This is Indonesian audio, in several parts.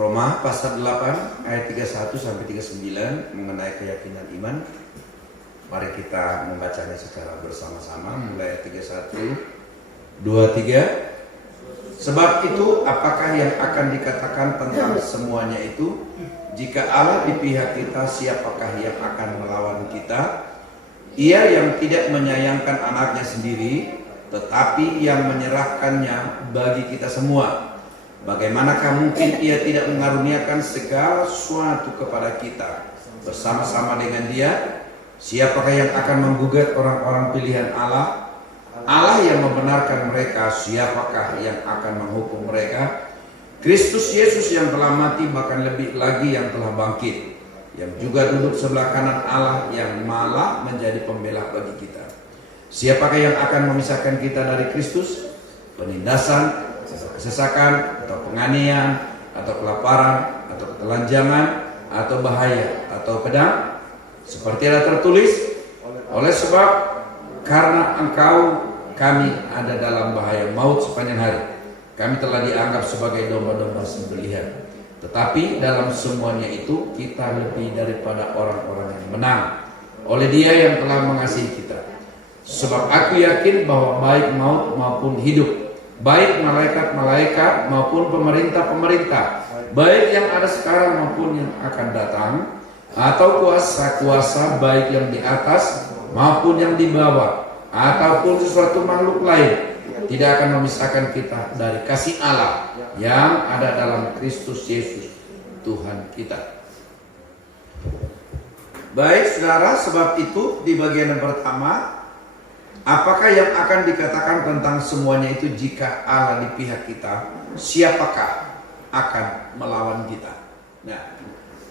Roma pasal 8 ayat 31 sampai 39 mengenai keyakinan iman. Mari kita membacanya secara bersama-sama mulai ayat 31, 2, 3. Sebab itu apakah yang akan dikatakan tentang semuanya itu? Jika Allah di pihak kita, siapakah yang akan melawan kita? Ia yang tidak menyayangkan anaknya sendiri, tetapi yang menyerahkannya bagi kita semua. Bagaimanakah mungkin ia tidak mengaruniakan segala sesuatu kepada kita bersama-sama dengan dia? Siapakah yang akan menggugat orang-orang pilihan Allah? Allah yang membenarkan mereka, siapakah yang akan menghukum mereka? Kristus Yesus yang telah mati, bahkan lebih lagi yang telah bangkit, yang juga duduk sebelah kanan Allah, yang malah menjadi pembela bagi kita. Siapakah yang akan memisahkan kita dari Kristus? Penindasan, atau kesesakan, atau penganiayaan, atau kelaparan, atau ketelanjangan, atau bahaya, atau pedang? Seperti ada tertulis, oleh sebab karena engkau kami ada dalam bahaya maut sepanjang hari. Kami telah dianggap sebagai domba-domba sembelihan. Tetapi dalam semuanya itu kita lebih daripada orang-orang yang menang oleh Dia yang telah mengasihi kita. Sebab aku yakin bahwa baik maut maupun hidup, baik malaikat-malaikat maupun pemerintah-pemerintah, baik yang ada sekarang maupun yang akan datang, atau kuasa-kuasa baik yang di atas maupun yang di bawah, ataupun sesuatu makhluk lain, tidak akan memisahkan kita dari kasih Allah yang ada dalam Kristus Yesus Tuhan kita. Baik saudara, sebab itu di bagian yang pertama, apakah yang akan dikatakan tentang semuanya itu? Jika Allah di pihak kita, siapakah akan melawan kita? Nah,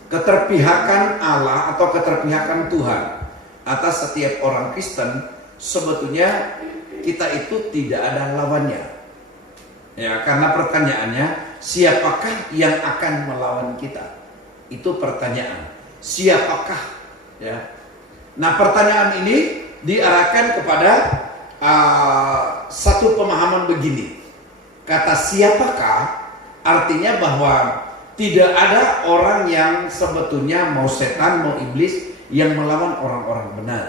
keterpihakan Allah atau keterpihakan Tuhan atas setiap orang Kristen, sebetulnya kita itu tidak ada lawannya. Ya, karena pertanyaannya, siapakah yang akan melawan kita? Itu pertanyaan. Siapakah? Ya. Nah, pertanyaan ini diarahkan kepada satu pemahaman begini. Kata siapakah artinya bahwa tidak ada orang yang sebetulnya mau setan, mau iblis yang melawan orang-orang benar.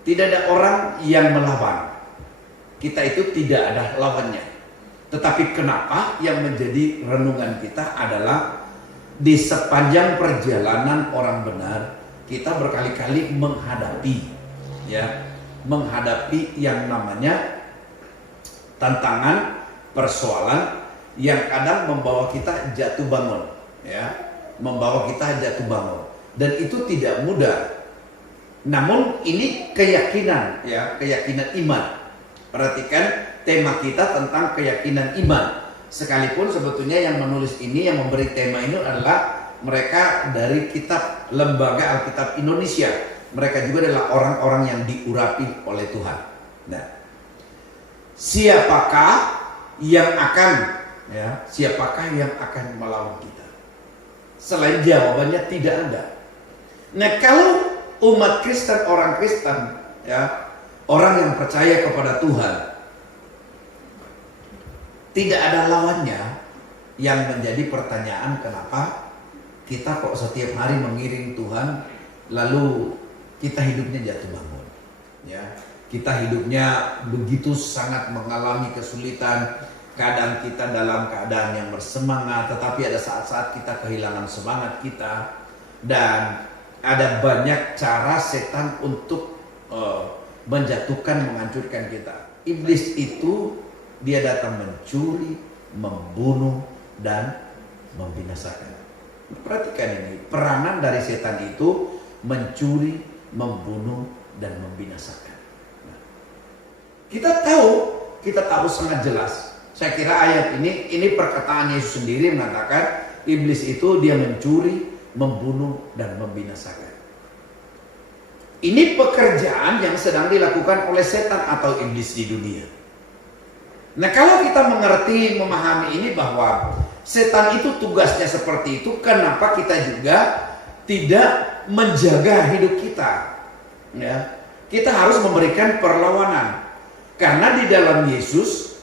Tidak ada orang yang melawan. Kita itu tidak ada lawannya. Tetapi kenapa yang menjadi renungan kita adalah di sepanjang perjalanan orang benar, kita berkali-kali menghadapi yang namanya tantangan, persoalan yang kadang membawa kita jatuh bangun, dan itu tidak mudah. Namun ini keyakinan, keyakinan iman. Perhatikan tema kita tentang keyakinan iman. Sekalipun sebetulnya yang menulis ini, yang memberi tema ini adalah mereka dari kitab Lembaga Alkitab Indonesia. Mereka juga adalah orang-orang yang diurapi oleh Tuhan. Nah, siapakah yang akan melawan kita? Selain jawabannya tidak ada. Nah, kalau umat Kristen, orang Kristen, orang yang percaya kepada Tuhan, tidak ada lawannya, yang menjadi pertanyaan kenapa kita kok setiap hari mengiring Tuhan, lalu kita hidupnya jatuh bangun, kita hidupnya begitu sangat mengalami kesulitan. Kadang kita dalam keadaan yang bersemangat, tetapi ada saat-saat kita kehilangan semangat kita, dan ada banyak cara setan untuk menjatuhkan, menghancurkan kita. Iblis itu dia datang mencuri, membunuh, dan membinasakan. Perhatikan ini, peranan dari setan itu mencuri, membunuh, dan membinasakan. Nah, kita tahu sangat jelas. Saya kira ayat ini perkataan Yesus sendiri mengatakan iblis itu dia mencuri, membunuh, dan membinasakan. Ini pekerjaan yang sedang dilakukan oleh setan atau iblis di dunia. Nah, kalau kita mengerti, memahami ini bahwa setan itu tugasnya seperti itu, kenapa kita juga tidak menjaga hidup kita? Kita harus memberikan perlawanan. Karena di dalam Yesus,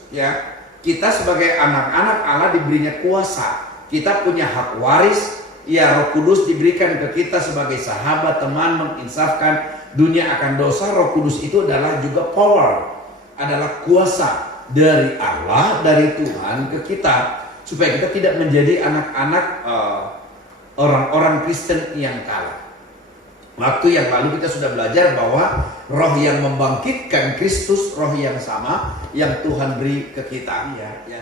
kita sebagai anak-anak Allah diberinya kuasa kita punya hak waris. Ya, Roh Kudus diberikan ke kita sebagai sahabat, teman, menginsafkan dunia akan dosa. Roh Kudus itu adalah juga power, adalah kuasa dari Allah, dari Tuhan ke kita, supaya kita tidak menjadi anak-anak orang-orang Kristen yang kalah. Waktu yang lalu kita sudah belajar bahwa roh yang membangkitkan Kristus, roh yang sama yang Tuhan beri ke kita,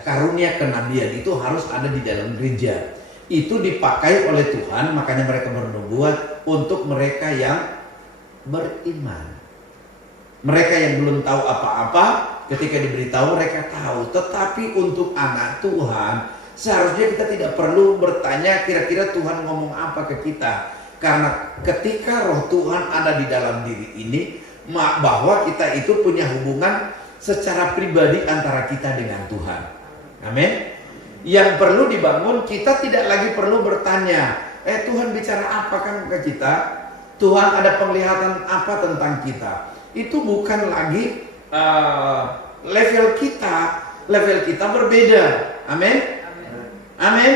karunia kenabian itu harus ada di dalam gereja. Itu dipakai oleh Tuhan, makanya mereka bernubuat untuk mereka yang beriman. Mereka yang belum tahu apa-apa, ketika diberitahu mereka tahu. Tetapi untuk anak Tuhan, seharusnya kita tidak perlu bertanya kira-kira Tuhan ngomong apa ke kita. Karena ketika roh Tuhan ada di dalam diri ini, bahwa kita itu punya hubungan secara pribadi antara kita dengan Tuhan. Amin. Yang perlu dibangun, kita tidak lagi perlu bertanya, Tuhan bicara apa kan ke kita? Tuhan ada penglihatan apa tentang kita? Itu bukan lagi level kita. Level kita berbeda. Amin. Amin.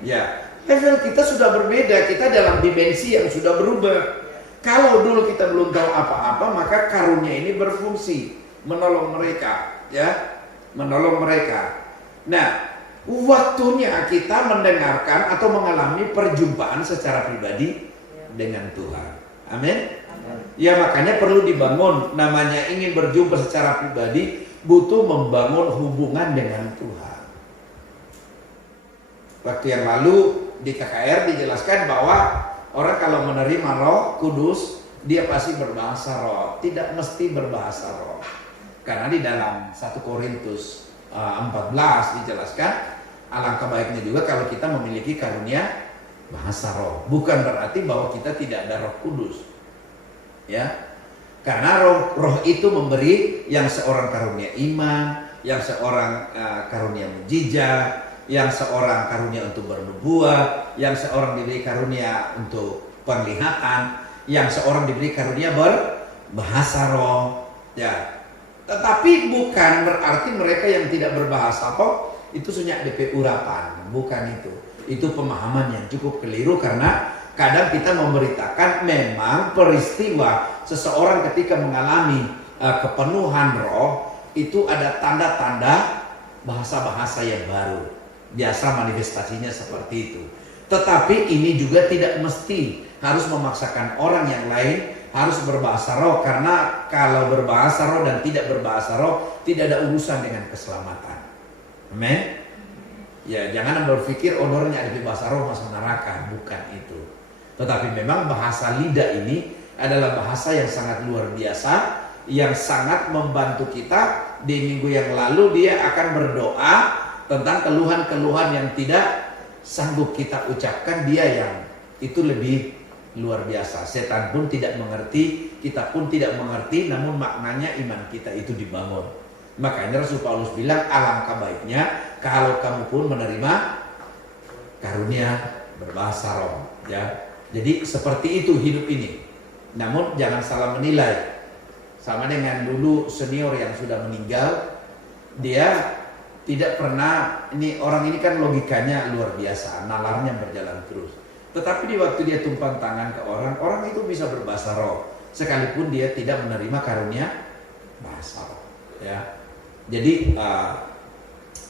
Ya, level kita sudah berbeda. Kita dalam dimensi yang sudah berubah. Kalau dulu kita belum tahu apa-apa, maka karunia ini berfungsi menolong mereka, ya, menolong mereka. Nah, waktunya kita mendengarkan atau mengalami perjumpaan secara pribadi dengan Tuhan. Amin. Ya, makanya perlu dibangun. Namanya ingin berjumpa secara pribadi, butuh membangun hubungan dengan Tuhan. Waktu yang lalu di KKR dijelaskan bahwa orang kalau menerima Roh Kudus, dia pasti berbahasa roh. Tidak mesti berbahasa roh. Karena di dalam 1 Korintus 14 dijelaskan, alangkah baiknya juga kalau kita memiliki karunia bahasa roh. Bukan berarti bahwa kita tidak ada Roh Kudus, ya. Karena roh itu memberi yang seorang karunia iman, yang seorang karunia mujizat, yang seorang karunia untuk bernubuat, yang seorang diberi karunia untuk penglihatan, yang seorang diberi karunia berbahasa roh, ya. Tetapi bukan berarti mereka yang tidak berbahasa roh itu sunyak DP urapan, bukan itu. Itu pemahaman yang cukup keliru, karena kadang kita memberitakan memang peristiwa seseorang ketika mengalami kepenuhan roh itu ada tanda-tanda bahasa-bahasa yang baru. Biasa manifestasinya seperti itu. Tetapi ini juga tidak mesti harus memaksakan orang yang lain harus berbahasa roh, karena kalau berbahasa roh dan tidak berbahasa roh tidak ada urusan dengan keselamatan. Amin. Ya, jangan berpikir orangnya ada di bahasa roh masuk neraka, bukan itu. Tetapi memang bahasa lidah ini adalah bahasa yang sangat luar biasa, yang sangat membantu kita. Di minggu yang lalu dia akan berdoa tentang keluhan-keluhan yang tidak sanggup kita ucapkan, dia yang itu lebih luar biasa. Setan pun tidak mengerti, kita pun tidak mengerti, namun maknanya iman kita itu dibangun. Makanya Rasul Paulus bilang, alangkah baiknya kalau kamu pun menerima karunia berbahasa roh, ya. Jadi seperti itu hidup ini. Namun jangan salah menilai. Sama dengan dulu senior yang sudah meninggal, dia tidak pernah, ini orang ini kan logikanya luar biasa, nalarnya berjalan terus. Tetapi di waktu dia tumpang tangan ke orang, orang itu bisa berbahasa roh, sekalipun dia tidak menerima karunia bahasa roh, ya. Jadi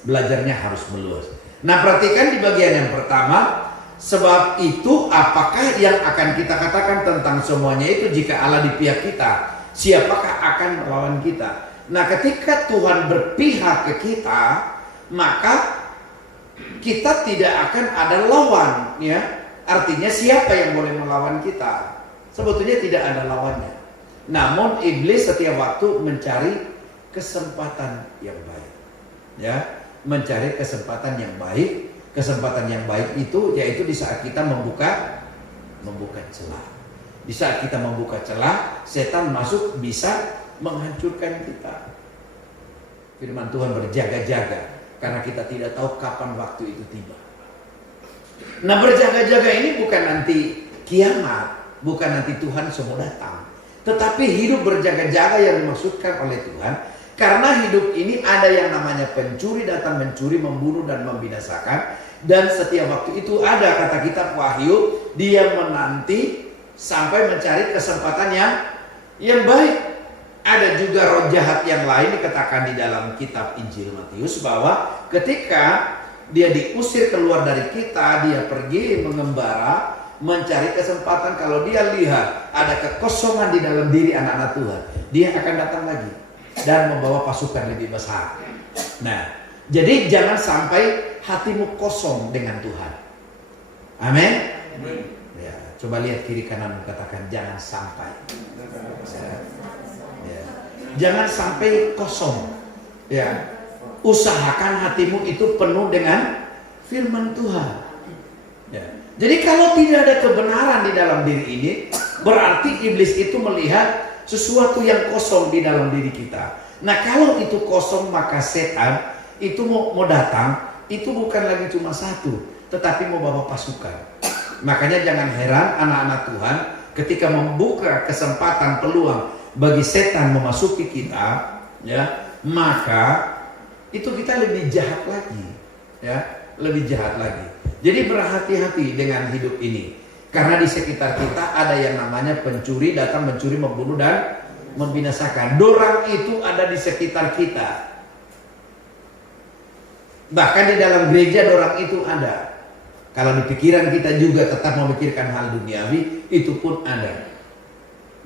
belajarnya harus meluas. Nah, perhatikan di bagian yang pertama, sebab itu apakah yang akan kita katakan tentang semuanya itu jika Allah di pihak kita, siapakah akan melawan kita? Nah, ketika Tuhan berpihak ke kita, maka kita tidak akan ada lawan, ya. Artinya siapa yang boleh melawan kita? Sebetulnya tidak ada lawannya. Namun iblis setiap waktu mencari kesempatan yang baik, ya, mencari kesempatan yang baik. Kesempatan yang baik itu yaitu di saat kita membuka celah. Di saat kita membuka celah, setan masuk bisa menghancurkan kita. Firman Tuhan berjaga-jaga karena kita tidak tahu kapan waktu itu tiba. Nah, berjaga-jaga ini bukan nanti kiamat, bukan nanti Tuhan semua datang, tetapi hidup berjaga-jaga yang dimaksudkan oleh Tuhan Karena hidup ini ada yang namanya pencuri datang mencuri, membunuh dan membinasakan. Dan setiap waktu itu ada, kata kitab Wahyu, dia menanti sampai mencari kesempatan yang baik. Ada juga roh jahat yang lain dikatakan di dalam kitab Injil Matius bahwa ketika dia diusir keluar dari kita, dia pergi mengembara mencari kesempatan. Kalau dia lihat ada kekosongan di dalam diri anak-anak Tuhan, dia akan datang lagi dan membawa pasukan lebih besar. Nah, jadi jangan sampai hatimu kosong dengan Tuhan. Amin. Ya, coba lihat kiri kanan, katakan jangan sampai. Ya. Jangan sampai kosong. Ya. Usahakan hatimu itu penuh dengan firman Tuhan. Ya. Jadi kalau tidak ada kebenaran di dalam diri ini, berarti iblis itu melihat sesuatu yang kosong di dalam diri kita. Nah, kalau itu kosong, maka setan itu mau datang, itu bukan lagi cuma satu, tetapi mau bawa pasukan. Makanya jangan heran anak-anak Tuhan ketika membuka kesempatan peluang bagi setan memasuki kita, ya, maka itu kita lebih jahat lagi, ya, lebih jahat lagi. Jadi berhati-hati dengan hidup ini. Karena di sekitar kita ada yang namanya pencuri datang mencuri, membunuh dan membinasakan. Dorang itu ada di sekitar kita. Bahkan di dalam gereja dorang itu ada. Kalau di pikiran kita juga tetap memikirkan hal duniawi, itu pun ada.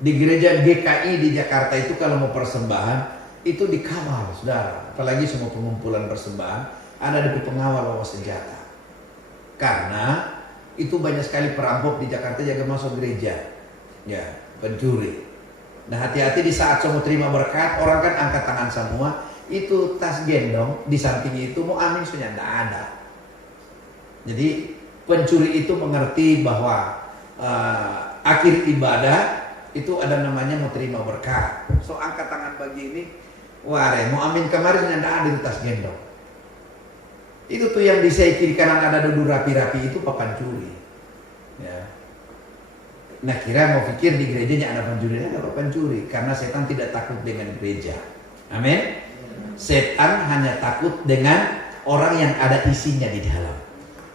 Di gereja GKI di Jakarta itu kalau mau persembahan itu dikawal, saudara. Apalagi semua pengumpulan persembahan ada di pengawal bawa senjata. Karena itu banyak sekali perampok di Jakarta jaga masuk gereja, ya, pencuri. Nah, hati-hati di saat semua terima berkat, orang kan angkat tangan semua, itu tas gendong di samping itu mau amin sudah tidak ada. Jadi pencuri itu mengerti bahwa akhir ibadah itu ada namanya mau terima berkat. So angkat tangan begini, wah mau amin kemarin sudah tidak ada di tas gendong. Itu tuh yang di kiri kanan ada duduk rapi-rapi itu pencuri. Ya. Nah, kira mau pikir di gerejanya ada pencuri, ada pencuri karena setan tidak takut dengan gereja. Amin. Setan hanya takut dengan orang yang ada isinya di dalam.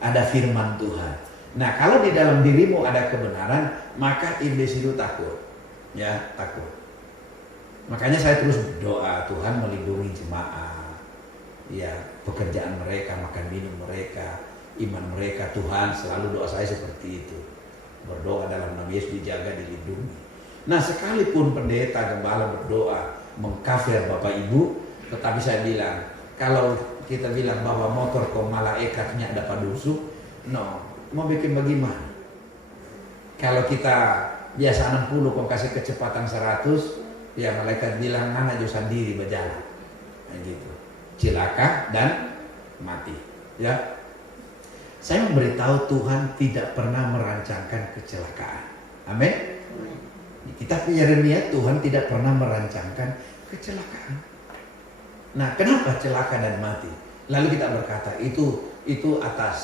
Ada firman Tuhan. Nah, kalau di dalam dirimu ada kebenaran, maka iblis itu takut. Ya, takut. Makanya saya terus berdoa, Tuhan melindungi jemaat. Ya, pekerjaan mereka, makan minum mereka, iman mereka, Tuhan selalu doa saya seperti itu. Berdoa dalam nama Yesus, dijaga, dilindungi. Nah, sekalipun pendeta gembala berdoa mengkafir Bapak Ibu, tetapi saya bilang, kalau kita bilang bahwa motor kok malaikatnya ada padusu, no, mau bikin bagaimana? Kalau kita biasa 60 kok kasih kecepatan 100, ya malaikat bilang nana jo sendiri berjalan. Nah, gitu. Celaka dan mati, ya. Saya memberitahu Tuhan tidak pernah merancangkan kecelakaan. Amin. Kita Yeremia, Tuhan tidak pernah merancangkan kecelakaan. Nah, kenapa celaka dan mati? Lalu kita berkata itu atas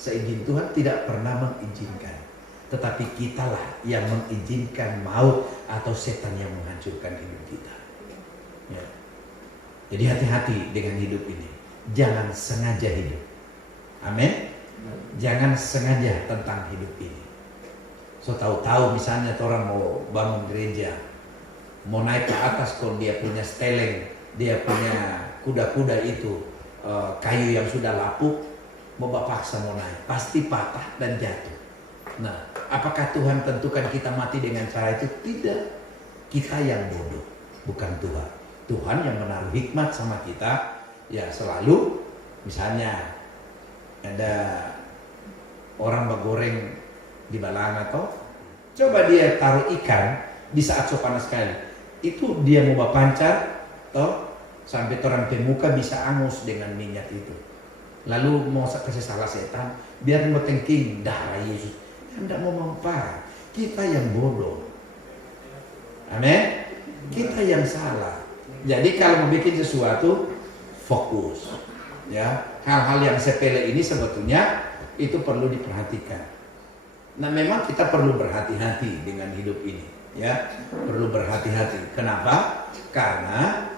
seizin Tuhan, tidak pernah mengizinkan. Tetapi kitalah yang mengizinkan maut atau setan yang menghancurkan hidup kita. Ya. Jadi hati-hati dengan hidup ini. Jangan sengaja hidup. Amin. Jangan sengaja tentang hidup ini. So tahu-tahu misalnya orang mau bangun gereja, mau naik ke atas kalau dia punya steleng, dia punya kuda-kuda itu kayu yang sudah lapuk, mau paksa mau naik, pasti patah dan jatuh. Nah, apakah Tuhan tentukan kita mati dengan cara itu? Tidak. Kita yang bodoh, bukan Tuhan. Tuhan yang menaruh hikmat sama kita, ya selalu. Misalnya ada orang bergoreng di balang atau coba dia taruh ikan di saat so panas sekali, itu dia mau pancar toh sampai orang pemuka bisa angus dengan minyak itu. Lalu mau kasih salah setan biar bertengking darah Yesus, tidak mau mempan. Kita yang bodoh. Amin. Kita yang salah. Jadi kalau membuat sesuatu, fokus. Ya, hal-hal yang sepele ini sebetulnya itu perlu diperhatikan. Nah, memang kita perlu berhati-hati dengan hidup ini. Ya, perlu berhati-hati. Kenapa? Karena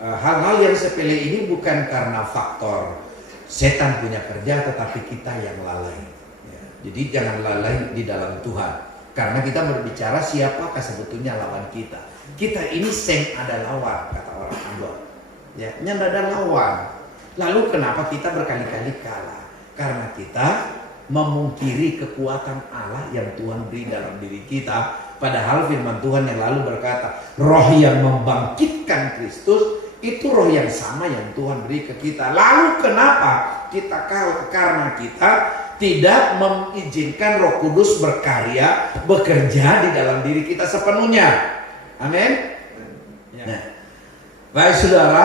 hal-hal yang sepele ini bukan karena faktor setan punya kerja, tetapi kita yang lalai. Ya, jadi jangan lalai di dalam Tuhan. Karena kita berbicara siapakah sebetulnya lawan kita. Kita ini seng ada lawan, kata orang Ambon. Ya, nyanda ada lawan. Lalu kenapa kita berkali-kali kalah? Karena kita memungkiri kekuatan Allah yang Tuhan beri dalam diri kita. Padahal firman Tuhan yang lalu berkata, roh yang membangkitkan Kristus itu roh yang sama yang Tuhan beri ke kita. Lalu kenapa kita kalah? Karena kita tidak mengizinkan Roh Kudus berkarya, bekerja di dalam diri kita sepenuhnya. Amin. Nah, baik saudara,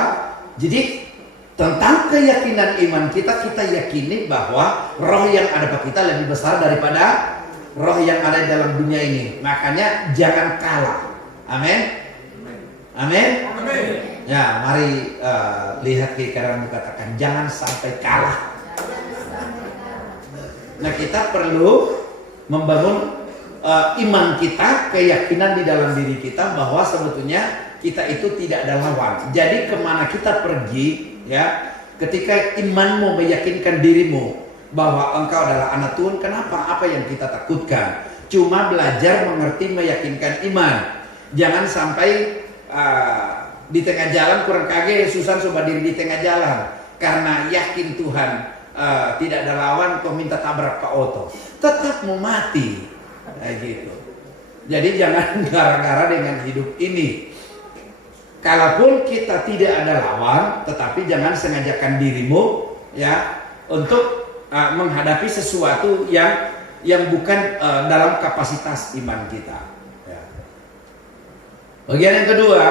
jadi tentang keyakinan iman kita, kita yakini bahwa roh yang ada pada kita lebih besar daripada roh yang ada dalam dunia ini. Makanya jangan kalah. Amin. Amin. Ya, mari lihat kiri kanan, katakan jangan sampai kalah. Nah, kita perlu membangun iman kita, keyakinan di dalam diri kita bahwa sebetulnya kita itu tidak ada lawan. Jadi kemana kita pergi, ya, ketika imanmu meyakinkan dirimu bahwa engkau adalah anak Tuhan, kenapa? Apa yang kita takutkan? Cuma belajar mengerti meyakinkan iman. Jangan sampai di tengah jalan kurang kaget, susah coba diri di tengah jalan karena yakin Tuhan tidak ada lawan, kau minta tabrak ke auto, tetap mau mati, kayak gitu. Jadi jangan gara-gara dengan hidup ini. Kalaupun kita tidak ada lawan, tetapi jangan sengajakan dirimu ya untuk menghadapi sesuatu yang bukan dalam kapasitas iman kita. Ya. Bagian yang kedua,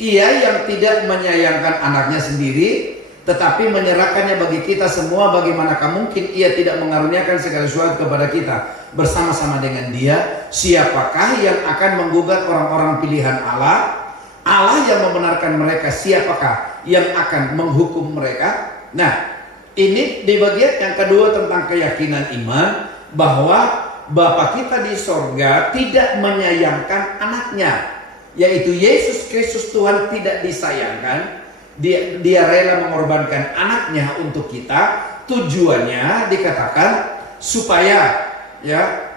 ia yang tidak menyayangkan anaknya sendiri, tetapi menyerahkannya bagi kita semua, bagaimanakah mungkin ia tidak mengaruniakan segala sesuatu kepada kita bersama-sama dengan dia? Siapakah yang akan menggugat orang-orang pilihan Allah? Allah yang membenarkan mereka, siapakah yang akan menghukum mereka? Nah, ini di bagian yang kedua tentang keyakinan iman bahwa Bapa kita di sorga tidak menyayangkan anaknya, yaitu Yesus Kristus Tuhan tidak disayangkan. Dia rela mengorbankan anaknya untuk kita. Tujuannya dikatakan supaya ya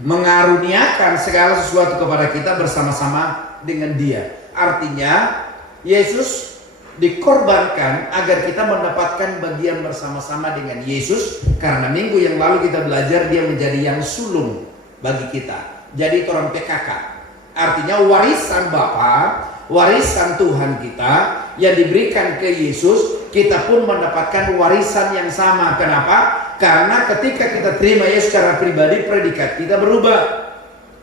mengaruniakan segala sesuatu kepada kita bersama-sama dengan dia. Artinya Yesus dikorbankan agar kita mendapatkan bagian bersama-sama dengan Yesus. Karena minggu yang lalu kita belajar dia menjadi yang sulung bagi kita, jadi orang PKK. Artinya warisan Bapa, warisan Tuhan kita yang diberikan ke Yesus, kita pun mendapatkan warisan yang sama. Kenapa? Karena ketika kita terima Yesus secara pribadi, predikat kita berubah.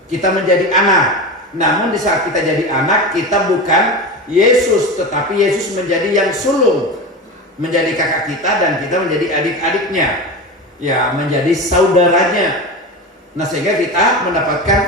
Kita menjadi anak. Namun di saat kita jadi anak, kita bukan Yesus, tetapi Yesus menjadi yang sulung, menjadi kakak kita, dan kita menjadi adik-adiknya, ya, menjadi saudaranya. Nah, sehingga kita mendapatkan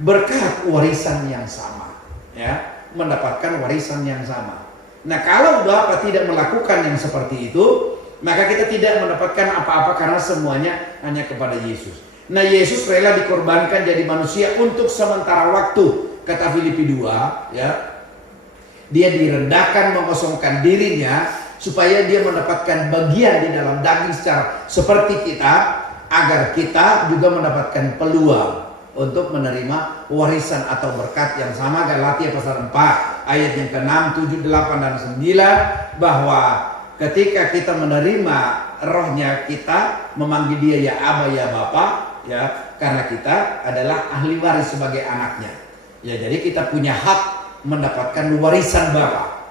berkat warisan yang sama, ya, mendapatkan warisan yang sama. Nah, kalau Bapa tidak melakukan yang seperti itu, maka kita tidak mendapatkan apa-apa karena semuanya hanya kepada Yesus. Nah, Yesus rela dikorbankan jadi manusia untuk sementara waktu. Kata Filipi 2, ya, dia direndahkan, mengosongkan dirinya supaya dia mendapatkan bagian di dalam daging secara seperti kita, agar kita juga mendapatkan peluang untuk menerima warisan atau berkat yang sama. Galatia pasal 4 ayat yang ke-6, 7, 8 dan 9, bahwa ketika kita menerima rohnya, kita memanggil dia ya Aba, ya Bapa, ya, karena kita adalah ahli waris sebagai anaknya. Ya, jadi kita punya hak mendapatkan warisan Bapa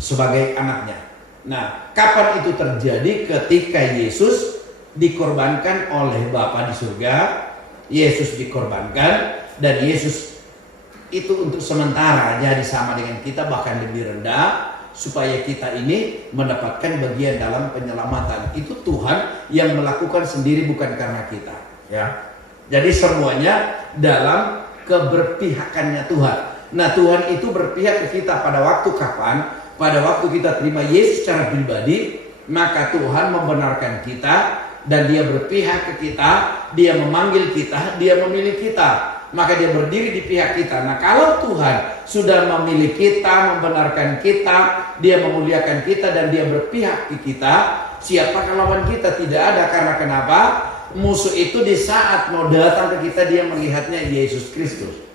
sebagai anaknya. Nah, kapan itu terjadi? Ketika Yesus dikorbankan oleh Bapa di surga. Yesus dikorbankan, dan Yesus itu untuk sementara jadi sama dengan kita, bahkan lebih rendah, supaya kita ini mendapatkan bagian dalam penyelamatan. Itu Tuhan yang melakukan sendiri, bukan karena kita, ya. Jadi semuanya dalam keberpihakannya Tuhan. Nah, Tuhan itu berpihak ke kita pada waktu kapan? Pada waktu kita terima Yesus secara pribadi, maka Tuhan membenarkan kita dan dia berpihak ke kita, dia memanggil kita, dia memilih kita. maka dia berdiri di pihak kita. Nah, kalau Tuhan sudah memilih kita, membenarkan kita, dia memuliakan kita, dan dia berpihak di kita, siapakah lawan kita? Tidak ada. Karena kenapa? Musuh itu di saat mau datang ke kita, dia melihatnya Yesus Kristus.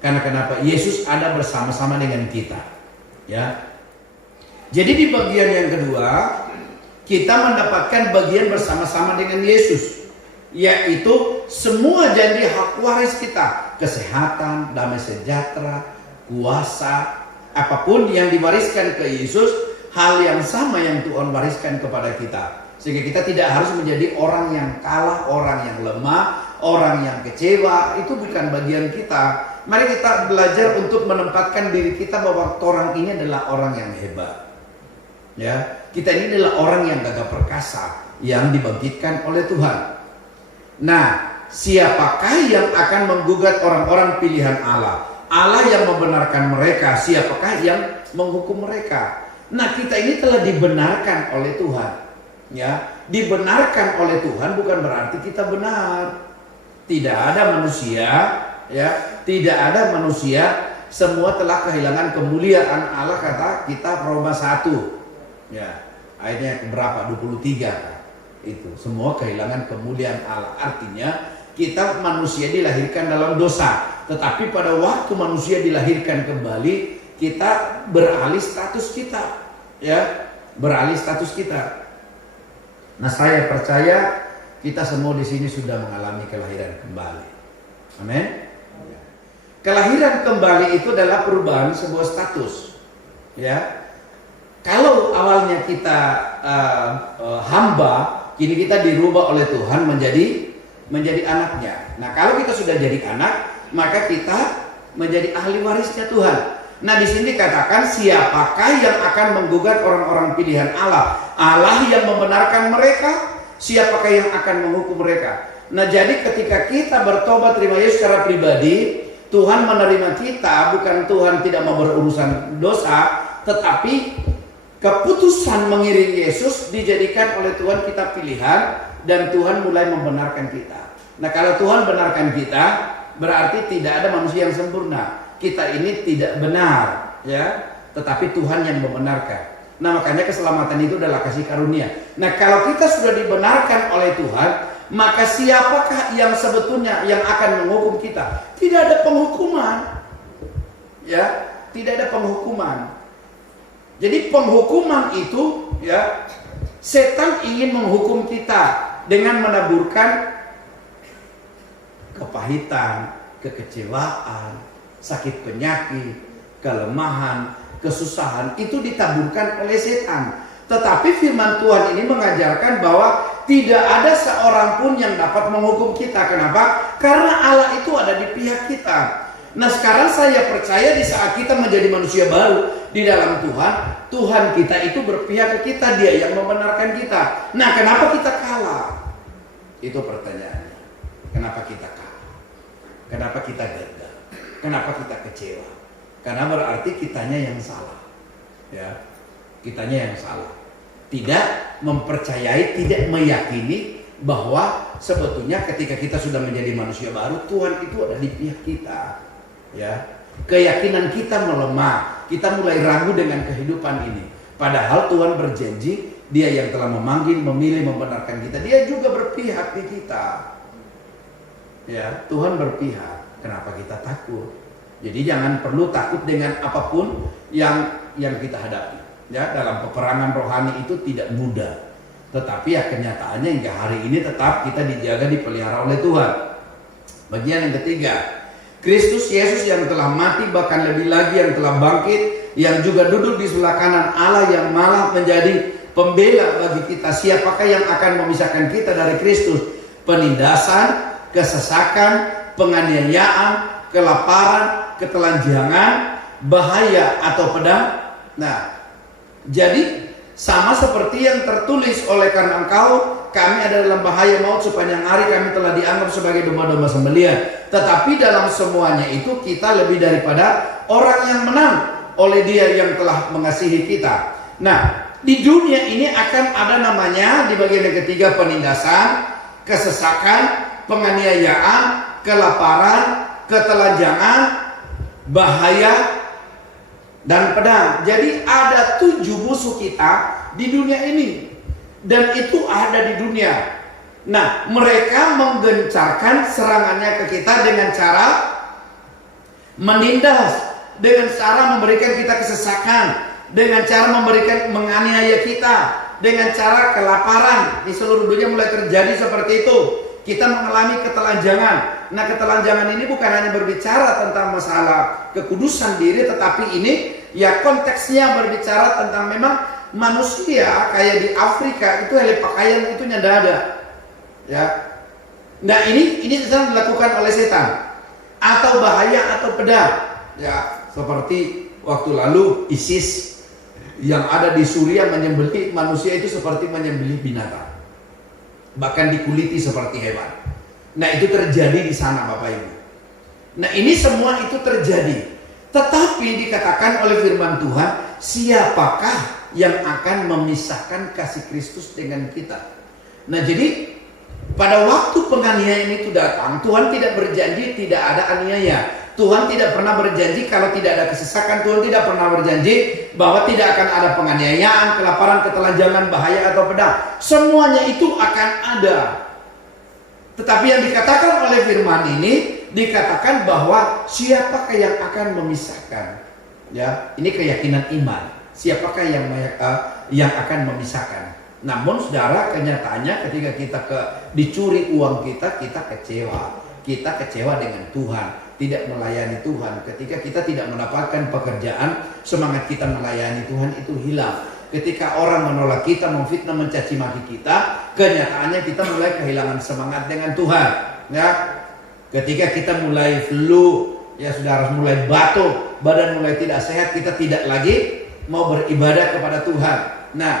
Karena kenapa? Yesus ada bersama-sama dengan kita. Ya. Jadi di bagian yang kedua, kita mendapatkan bagian bersama-sama dengan Yesus, yaitu semua janji hak waris kita, kesehatan, damai sejahtera, kuasa, apapun yang diwariskan ke Yesus, hal yang sama yang Tuhan wariskan kepada kita. Sehingga kita tidak harus menjadi orang yang kalah, orang yang lemah, orang yang kecewa. Itu bukan bagian kita. Mari kita belajar untuk menempatkan diri kita bahwa orang ini adalah orang yang hebat. Ya, kita ini adalah orang yang gagah perkasa, yang dibangkitkan oleh Tuhan. Nah, siapakah yang akan menggugat orang-orang pilihan Allah? Allah yang membenarkan mereka. Siapakah yang menghukum mereka? Nah, kita ini telah dibenarkan oleh Tuhan. Ya, dibenarkan oleh Tuhan bukan berarti kita benar. Tidak ada manusia, ya, tidak ada manusia. Semua telah kehilangan kemuliaan Allah, kata kita Roma 1. Ya, ayatnya berapa? 23 kan? Itu semua kehilangan kemuliaan Allah. Artinya kita manusia dilahirkan dalam dosa, tetapi pada waktu manusia dilahirkan kembali, kita beralih status kita, ya, beralih status kita. Nah, saya percaya kita semua di sini sudah mengalami kelahiran kembali. Amin. Kelahiran kembali itu adalah perubahan sebuah status, ya. Kalau awalnya kita hamba, kini kita dirubah oleh Tuhan menjadi anaknya. Nah, kalau kita sudah jadi anak, maka kita menjadi ahli warisnya Tuhan. Nah, di sini katakan siapakah yang akan menggugat orang-orang pilihan Allah? Allah yang membenarkan mereka, siapakah yang akan menghukum mereka? Nah, jadi ketika kita bertobat terima Yesus secara pribadi, Tuhan menerima kita, bukan Tuhan tidak mau berurusan dosa, tetapi keputusan mengiring Yesus dijadikan oleh Tuhan kita pilihan, dan Tuhan mulai membenarkan kita. Nah, kalau Tuhan benarkan kita, berarti tidak ada manusia yang sempurna. Kita ini tidak benar, ya, tetapi Tuhan yang membenarkan. Nah, makanya keselamatan itu adalah kasih karunia. Nah, kalau kita sudah dibenarkan oleh Tuhan, maka siapakah yang sebetulnya yang akan menghukum kita? Tidak ada penghukuman, ya, tidak ada penghukuman. Jadi penghukuman itu, ya, setan ingin menghukum kita dengan menaburkan kepahitan, kekecewaan, sakit penyakit, kelemahan, kesusahan, itu ditaburkan oleh setan. Tetapi firman Tuhan ini mengajarkan bahwa tidak ada seorang pun yang dapat menghukum kita. Kenapa? Karena Allah itu ada di pihak kita. Nah, sekarang saya percaya di saat kita menjadi manusia baru di dalam Tuhan, Tuhan kita itu berpihak ke kita, Dia yang membenarkan kita. Nah, kenapa kita kalah? Itu pertanyaannya. Kenapa kita kalah? Kenapa kita gagal? Kenapa kita kecewa? Karena berarti kitanya yang salah. Ya, kitanya yang salah. Tidak mempercayai, tidak meyakini bahwa sebetulnya ketika kita sudah menjadi manusia baru, Tuhan itu ada di pihak kita. Ya, keyakinan kita melemah, kita mulai ragu dengan kehidupan ini. Padahal Tuhan berjanji, Dia yang telah memanggil, memilih, membenarkan kita, Dia juga berpihak di kita. Ya, Tuhan berpihak. Kenapa kita takut? Jadi jangan perlu takut dengan apapun yang kita hadapi. Ya, dalam peperangan rohani itu tidak mudah. Tetapi ya kenyataannya hingga hari ini tetap kita dijaga, dipelihara oleh Tuhan. Bagian yang ketiga, Kristus Yesus yang telah mati, bahkan lebih lagi yang telah bangkit, yang juga duduk di sebelah kanan Allah, yang malah menjadi pembela bagi kita. Siapakah yang akan memisahkan kita dari Kristus? Penindasan, kesesakan, penganiayaan, kelaparan, ketelanjangan, bahaya atau pedang. Nah, jadi sama seperti yang tertulis, oleh karena engkau kami ada dalam bahaya maut, sepanjang hari kami telah dianggap sebagai domba-domba sembelihan. Tetapi dalam semuanya itu kita lebih daripada orang yang menang oleh Dia yang telah mengasihi kita. Nah, di dunia ini akan ada namanya di bagian yang ketiga penindasan, kesesakan, penganiayaan, kelaparan, ketelanjangan, bahaya, dan pedang. Jadi ada 7 musuh kita di dunia ini, dan itu ada di dunia. Nah, mereka menggencarkan serangannya ke kita dengan cara menindas, dengan cara memberikan kita kesesakan, dengan cara menganiaya kita, dengan cara kelaparan. Di seluruh dunia mulai terjadi seperti itu. Kita mengalami ketelanjangan. Nah, ketelanjangan ini bukan hanya berbicara tentang masalah kekudusan diri, tetapi ini ya konteksnya berbicara tentang memang manusia kayak di Afrika itu hele pakaian itu nyanda ada. Ya. Nah, ini sedang dilakukan oleh setan, atau bahaya atau pedang. Ya, seperti waktu lalu ISIS yang ada di Suriah menyembelih manusia itu seperti menyembelih binatang, bahkan dikuliti seperti hewan. Nah, itu terjadi di sana, Bapak Ibu. Nah, ini semua itu terjadi, tetapi dikatakan oleh firman Tuhan, siapakah yang akan memisahkan kasih Kristus dengan kita? Nah, jadi pada waktu penganiayaan itu datang, Tuhan tidak berjanji tidak ada aniaya. Tuhan tidak pernah berjanji kalau tidak ada kesesakan. Tuhan tidak pernah berjanji bahwa tidak akan ada penganiayaan, kelaparan, ketelanjangan, bahaya atau pedang. Semuanya itu akan ada. Tetapi yang dikatakan oleh firman ini, dikatakan bahwa siapakah yang akan memisahkan? Ya, ini keyakinan iman. Siapakah yang akan memisahkan? Namun saudara, kenyataannya ketika kita dicuri uang kita kecewa. Kita kecewa dengan Tuhan, tidak melayani Tuhan. Ketika kita tidak mendapatkan pekerjaan, semangat kita melayani Tuhan itu hilang. Ketika orang menolak kita, memfitnah, mencaci maki kita, kenyataannya kita mulai kehilangan semangat dengan Tuhan. Ya, ketika kita mulai flu, ya saudara, mulai batuk, badan mulai tidak sehat, kita tidak lagi mau beribadah kepada Tuhan. Nah,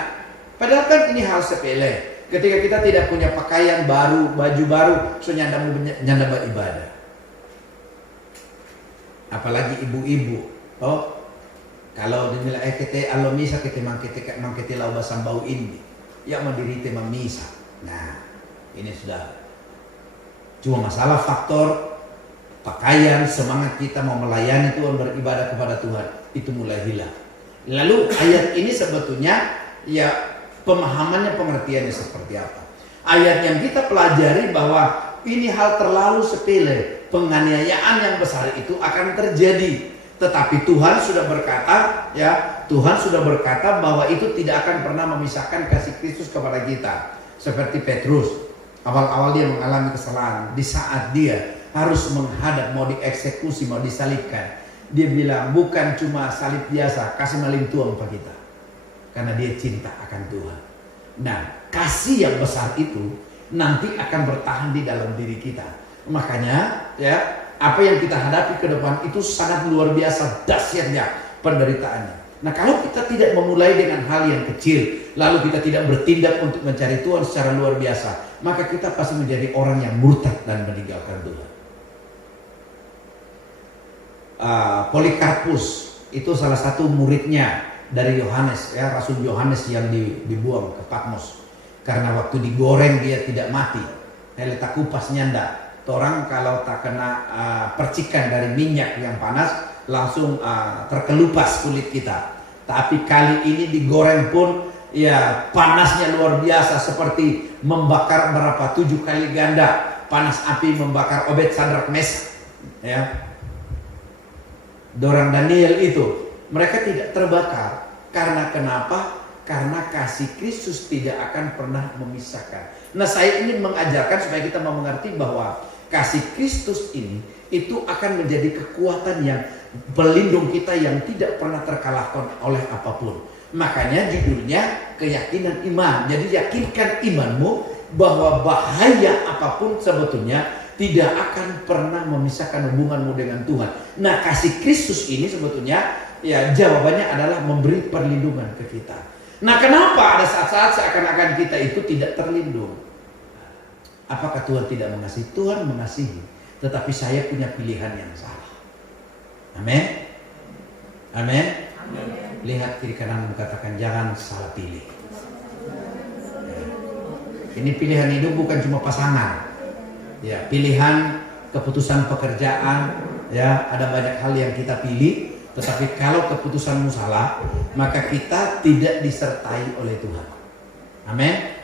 padahal kan ini hal sepele. Ketika kita tidak punya pakaian baru, baju baru, so nyanda beribadah. Apalagi ibu-ibu. Oh, kalau dinilai kita alomisa kita mangkete lau basam bau ini, yang mandiri tema misa. Nah, ini sudah. Cuma masalah faktor pakaian, semangat kita mau melayani Tuhan, beribadah kepada Tuhan, itu mulai hilang. Lalu ayat ini sebetulnya ya pemahamannya, pengertiannya seperti apa? Ayat yang kita pelajari bahwa ini hal terlalu sepele, penganiayaan yang besar itu akan terjadi. Tetapi Tuhan sudah berkata, ya, Tuhan sudah berkata bahwa itu tidak akan pernah memisahkan kasih Kristus kepada kita. Seperti Petrus, awal-awal dia mengalami kesalahan, di saat dia harus menghadap, mau dieksekusi, mau disalibkan, dia bilang bukan cuma salib biasa, kasih maling tuang pak kita. Karena dia cinta akan Tuhan. Nah, kasih yang besar itu nanti akan bertahan di dalam diri kita. Makanya, ya, apa yang kita hadapi ke depan itu sangat luar biasa dahsyatnya penderitaannya. Nah, kalau kita tidak memulai dengan hal yang kecil, lalu kita tidak bertindak untuk mencari Tuhan secara luar biasa, maka kita pasti menjadi orang yang murtad dan meninggalkan Tuhan. Polikarpus itu salah satu muridnya dari Yohanes, ya, Rasul Yohanes yang dibuang ke Patmos karena waktu digoreng dia tidak mati. Letak kupas nyanda. Orang kalau tak kena percikan dari minyak yang panas langsung terkelupas kulit kita. Tapi kali ini digoreng pun ya panasnya luar biasa, seperti membakar berapa 7 kali ganda panas api membakar Obed, Sadrak, Mesak, ya. Dorang Daniel itu mereka tidak terbakar. Karena kenapa? Karena kasih Kristus tidak akan pernah memisahkan. Nah, saya ingin mengajarkan supaya kita mau mengerti bahwa kasih Kristus ini itu akan menjadi kekuatan yang pelindung kita yang tidak pernah terkalahkan oleh apapun. Makanya judulnya keyakinan iman. Jadi yakinkan imanmu bahwa bahaya apapun sebetulnya tidak akan pernah memisahkan hubunganmu dengan Tuhan. Nah, kasih Kristus ini sebetulnya ya jawabannya adalah memberi perlindungan ke kita. Nah, kenapa ada saat-saat seakan-akan kita itu tidak terlindung? Apakah Tuhan tidak mengasihi? Tuhan mengasihi, tetapi saya punya pilihan yang salah. Amin. Amin. Lihat kiri kanan, katakan jangan salah pilih. Ini pilihan hidup bukan cuma pasangan. Ya, pilihan keputusan pekerjaan, ya ada banyak hal yang kita pilih. Tetapi kalau keputusanmu salah, maka kita tidak disertai oleh Tuhan. Amin.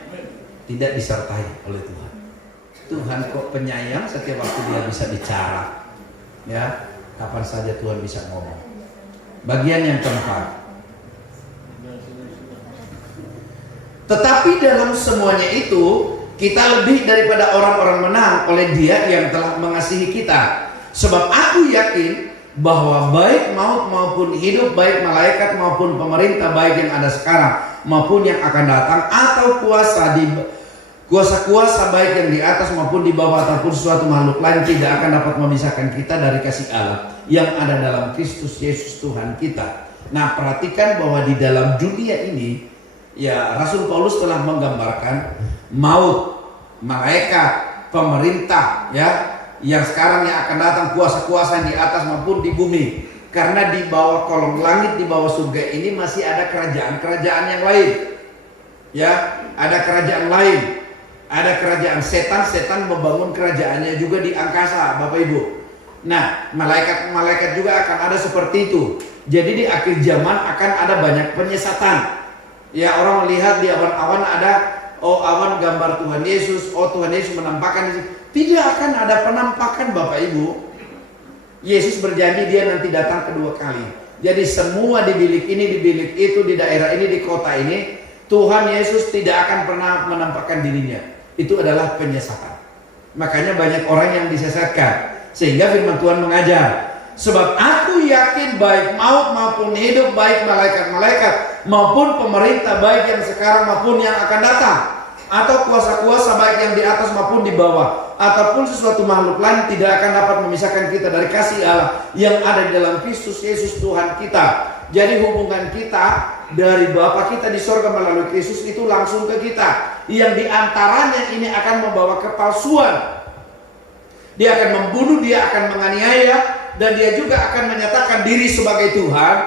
Tidak disertai oleh Tuhan. Tuhan kok penyayang, setiap waktu Dia bisa bicara. Ya, kapan saja Tuhan bisa ngomong. Bagian yang keempat. Tetapi dalam semuanya itu, kita lebih daripada orang-orang menang oleh Dia yang telah mengasihi kita. Sebab aku yakin bahwa baik maut maupun hidup, baik malaikat maupun pemerintah, baik yang ada sekarang maupun yang akan datang, atau kuasa-kuasa baik yang di atas maupun di bawah, ataupun suatu makhluk lain, tidak akan dapat memisahkan kita dari kasih Allah yang ada dalam Kristus Yesus Tuhan kita. Nah, perhatikan bahwa di dalam dunia ini, ya, Rasul Paulus telah menggambarkan maut, malaikat, pemerintah, ya, yang sekarang yang akan datang, kuasa-kuasa yang di atas maupun di bumi. Karena di bawah kolong langit, di bawah surga ini masih ada kerajaan-kerajaan yang lain. Ya, ada kerajaan lain. Ada kerajaan setan, setan membangun kerajaannya juga di angkasa, Bapak Ibu. Nah, malaikat-malaikat juga akan ada seperti itu. Jadi di akhir zaman akan ada banyak penyesatan. Ya, orang melihat di awan-awan ada, oh awan gambar Tuhan Yesus, oh Tuhan Yesus menampakkan diri. Tidak akan ada penampakan, Bapak Ibu. Yesus berjanji Dia nanti datang kedua kali. Jadi semua di bilik ini, di bilik itu, di daerah ini, di kota ini, Tuhan Yesus tidak akan pernah menampakkan dirinya. Itu adalah penyesatan. Makanya banyak orang yang disesatkan. Sehingga firman Tuhan mengajar, sebab aku yakin baik maut maupun hidup, baik malaikat-malaikat maupun pemerintah, baik yang sekarang maupun yang akan datang, atau kuasa-kuasa baik yang di atas maupun di bawah, ataupun sesuatu makhluk lain, tidak akan dapat memisahkan kita dari kasih Allah yang ada di dalam Kristus Yesus Tuhan kita. Jadi hubungan kita dari Bapa kita di sorga melalui Kristus itu langsung ke kita, yang diantaranya ini akan membawa kepalsuan. Dia akan membunuh, dia akan menganiaya, dan dia juga akan menyatakan diri sebagai Tuhan.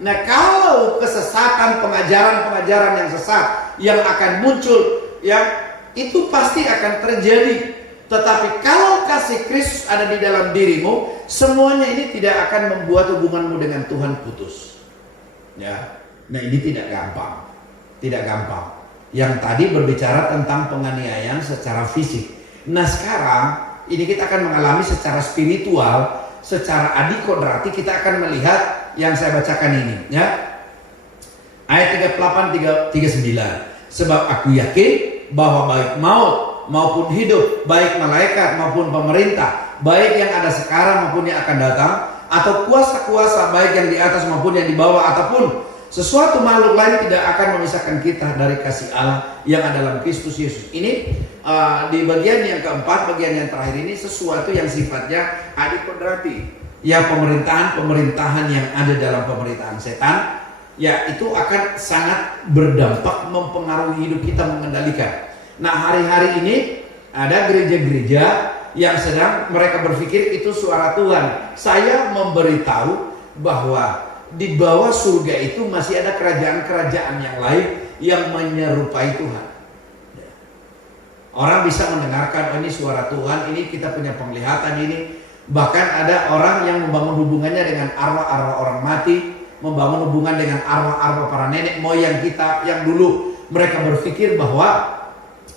Nah, kalau kesesatan, pengajaran-pengajaran yang sesat yang akan muncul, ya, itu pasti akan terjadi. Tetapi kalau kasih Kristus ada di dalam dirimu, semuanya ini tidak akan membuat hubunganmu dengan Tuhan putus. Ya, nah ini tidak gampang, tidak gampang. Yang tadi berbicara tentang penganiayaan secara fisik. Nah sekarang ini kita akan mengalami secara spiritual, secara adikodrati kita akan melihat yang saya bacakan ini, ya. Ayat 38 39. Sebab aku yakin bahwa baik maut maupun hidup, baik malaikat maupun pemerintah, baik yang ada sekarang maupun yang akan datang, atau kuasa-kuasa baik yang di atas maupun yang di bawah, ataupun sesuatu makhluk lain, tidak akan memisahkan kita dari kasih Allah yang ada dalam Kristus Yesus. Ini di bagian yang keempat, bagian yang terakhir ini sesuatu yang sifatnya adikodrati. Ya, pemerintahan yang ada dalam pemerintahan setan, ya itu akan sangat berdampak mempengaruhi hidup kita, mengendalikan. Nah, hari-hari ini ada gereja-gereja yang sedang mereka berpikir itu suara Tuhan. Saya memberitahu bahwa di bawah surga itu masih ada kerajaan-kerajaan yang lain yang menyerupai Tuhan. Orang bisa mendengarkan, oh ini suara Tuhan, ini kita punya penglihatan ini. Bahkan ada orang yang membangun hubungannya dengan arwah-arwah orang mati, membangun hubungan dengan arwah-arwah para nenek moyang kita yang dulu mereka berpikir bahwa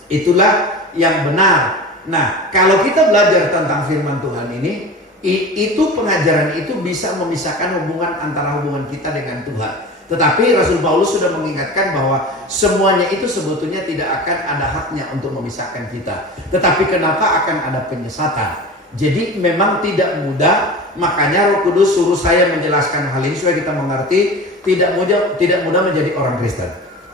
itulah yang benar. Nah, kalau kita belajar tentang firman Tuhan ini, itu pengajaran itu bisa memisahkan hubungan kita dengan Tuhan. Tetapi Rasul Paulus sudah mengingatkan bahwa semuanya itu sebetulnya tidak akan ada haknya untuk memisahkan kita. Tetapi kenapa akan ada penyesatan? Jadi memang tidak mudah. Makanya Roh Kudus suruh saya menjelaskan hal ini supaya kita mengerti. Tidak mudah menjadi orang Kristen.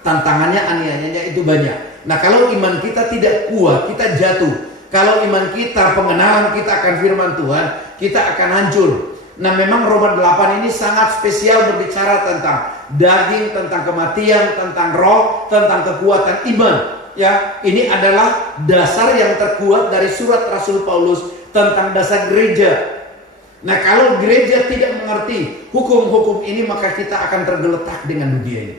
Tantangannya, aniayanya itu banyak. Nah, kalau iman kita tidak kuat, kita jatuh. Kalau iman kita, pengenalan kita akan firman Tuhan, kita akan hancur. Nah, memang Roma 8 ini sangat spesial berbicara tentang daging, tentang kematian, tentang roh, tentang kekuatan iman. Ya, ini adalah dasar yang terkuat dari surat Rasul Paulus tentang dasar gereja. Nah, kalau gereja tidak mengerti hukum-hukum ini, maka kita akan tergeletak dengan dunia ini.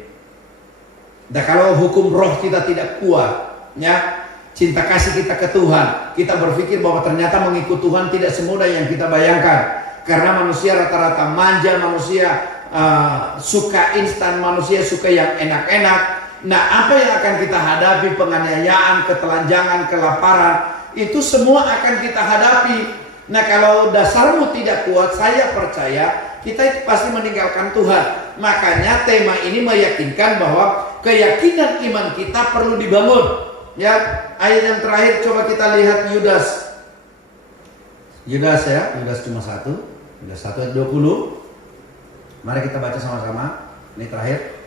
Nah, kalau hukum roh kita tidak kuat, ya, cinta kasih kita ke Tuhan. Kita berpikir bahwa ternyata mengikut Tuhan tidak semudah yang kita bayangkan. Karena manusia rata-rata manja, manusia suka instan, manusia suka yang enak-enak. Nah, apa yang akan kita hadapi? Penganiayaan, ketelanjangan, kelaparan, itu semua akan kita hadapi. Nah, kalau dasarmu tidak kuat, saya percaya kita pasti meninggalkan Tuhan. Makanya tema ini meyakinkan bahwa keyakinan iman kita perlu dibangun. Ya, ayat yang terakhir coba kita lihat Yudas. Yudas ya, Yudas cuma satu. Yudas 1 ayat 20. Mari kita baca sama-sama. Ini terakhir.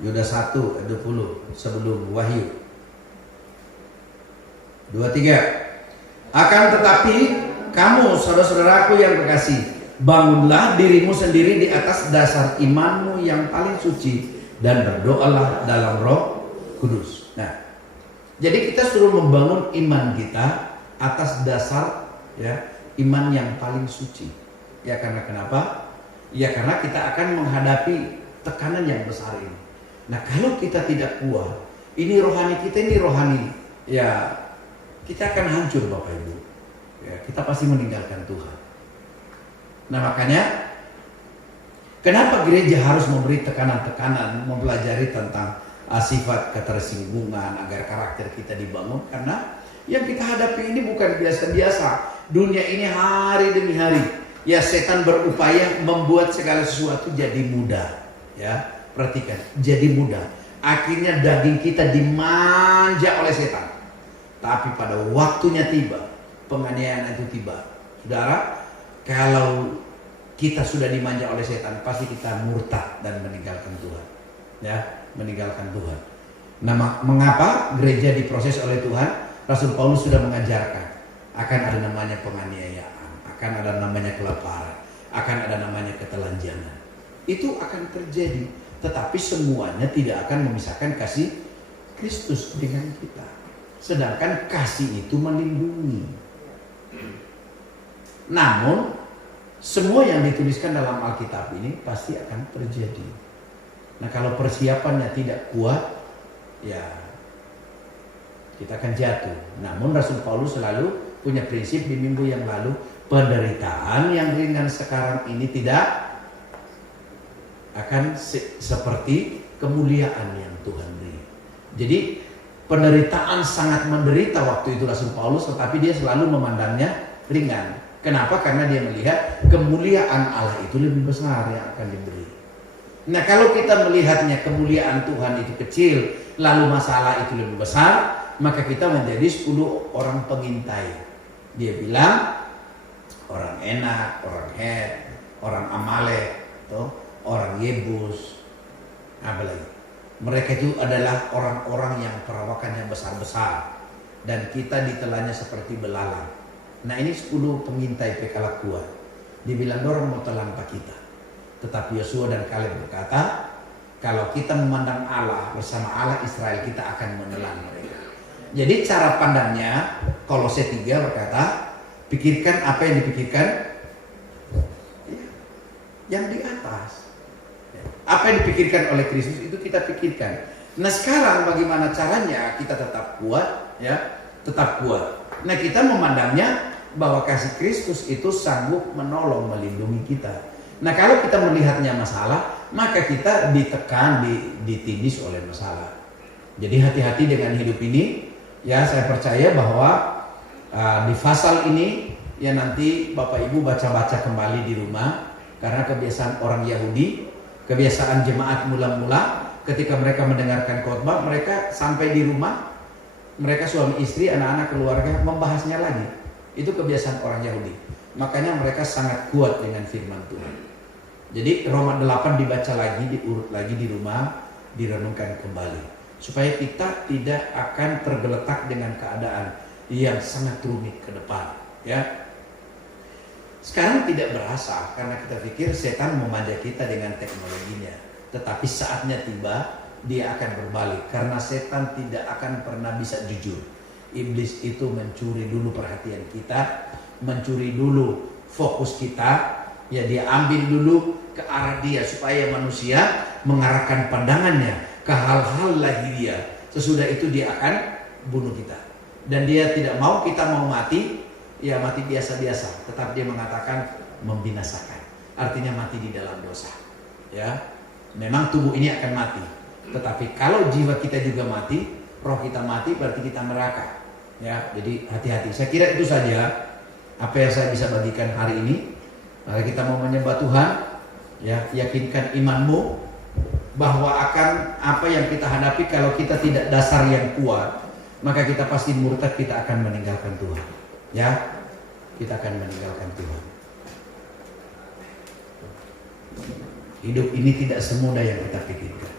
Yudas 1 ayat 20 sebelum Wahyu. 23. Akan tetapi kamu saudara-saudaraku yang terkasih, bangunlah dirimu sendiri di atas dasar imanmu yang paling suci dan berdoalah dalam Roh Kudus. Nah, jadi kita suruh membangun iman kita atas dasar ya iman yang paling suci. Ya karena kenapa? Ya karena kita akan menghadapi tekanan yang besar ini. Nah, kalau kita tidak kuat, ini rohani kita ini rohani, ya kita akan hancur Bapak Ibu. Ya, kita pasti meninggalkan Tuhan. Nah, makanya kenapa gereja harus memberi tekanan-tekanan, mempelajari tentang sifat ketersinggungan agar karakter kita dibangun? Karena yang kita hadapi ini bukan biasa-biasa. Dunia ini hari demi hari, ya setan berupaya membuat segala sesuatu jadi mudah. Ya, perhatikan, jadi mudah. Akhirnya daging kita dimanja oleh setan. Tapi pada waktunya tiba, penganiayaan itu tiba. Saudara, kalau kita sudah dimanja oleh setan, pasti kita murtad dan meninggalkan Tuhan. Ya, meninggalkan Tuhan. Nah, mengapa gereja diproses oleh Tuhan? Rasul Paulus sudah mengajarkan akan ada namanya penganiayaan, akan ada namanya kelaparan, akan ada namanya ketelanjangan. Itu akan terjadi, tetapi semuanya tidak akan memisahkan kasih Kristus dengan kita. Sedangkan kasih itu melindungi. Namun semua yang dituliskan dalam Alkitab ini pasti akan terjadi. Nah, kalau persiapannya tidak kuat, ya kita akan jatuh. Namun Rasul Paulus selalu punya prinsip di minggu yang lalu, penderitaan yang ringan sekarang ini tidak akan seperti kemuliaan yang Tuhan beri. Jadi penderitaan sangat menderita waktu itu Rasul Paulus, tetapi dia selalu memandangnya ringan. Kenapa? Karena dia melihat kemuliaan Allah itu lebih besar yang akan diberi. Nah, kalau kita melihatnya kemuliaan Tuhan itu kecil, lalu masalah itu lebih besar, maka kita menjadi 10 orang pengintai. Dia bilang orang Enak, orang Het, orang Amalek, orang Yebus, apa lagi? Mereka itu adalah orang-orang yang perawakannya besar-besar, dan kita ditelannya seperti belalang. Nah, ini 10 pengintai pekala kuat. Dibilang dorong mau telan pak kita. Tetapi Yosua dan Kaleb berkata, kalau kita memandang Allah bersama Allah Israel, kita akan menelan mereka. Jadi cara pandangnya, Kolose 3 berkata, pikirkan apa yang dipikirkan yang di atas. Apa yang dipikirkan oleh Kristus itu kita pikirkan. Nah, sekarang bagaimana caranya kita tetap kuat, ya, tetap kuat. Nah, kita memandangnya bahwa kasih Kristus itu sanggup menolong, melindungi kita. Nah, kalau kita melihatnya masalah, maka kita ditekan, ditindis oleh masalah. Jadi hati-hati dengan hidup ini. Ya, saya percaya bahwa di pasal ini ya nanti Bapak Ibu baca-baca kembali di rumah, karena kebiasaan orang Yahudi, kebiasaan jemaat mula-mula ketika mereka mendengarkan khotbah, mereka sampai di rumah, mereka suami istri, anak-anak, keluarga membahasnya lagi. Itu kebiasaan orang Yahudi. Makanya mereka sangat kuat dengan firman Tuhan. Jadi Roma 8 dibaca lagi, diurut lagi di rumah, direnungkan kembali, supaya kita tidak akan tergeletak dengan keadaan yang sangat rumit ke depan. Ya, sekarang tidak berasa karena kita pikir setan memanja kita dengan teknologinya. Tetapi saatnya tiba, dia akan berbalik, karena setan tidak akan pernah bisa jujur. Iblis itu mencuri dulu perhatian kita, mencuri dulu fokus kita. Ya, dia ambil dulu ke arah dia supaya manusia mengarahkan pandangannya ke hal-hal lahiriah, Sesudah itu dia akan bunuh kita. Dan dia tidak mau kita mau mati, ya mati biasa-biasa. Tetap dia mengatakan membinasakan. Artinya mati di dalam dosa. Ya, memang tubuh ini akan mati. Tetapi kalau jiwa kita juga mati, roh kita mati, berarti kita neraka. Ya, jadi hati-hati. Saya kira itu saja apa yang saya bisa bagikan hari ini. Mari kita mau menyembah Tuhan. Ya, yakinkan imanmu bahwa akan apa yang kita hadapi kalau kita tidak dasar yang kuat, maka kita pasti murtad, kita akan meninggalkan Tuhan. Ya, kita akan meninggalkan Tuhan. Hidup ini tidak semudah yang kita pikirkan.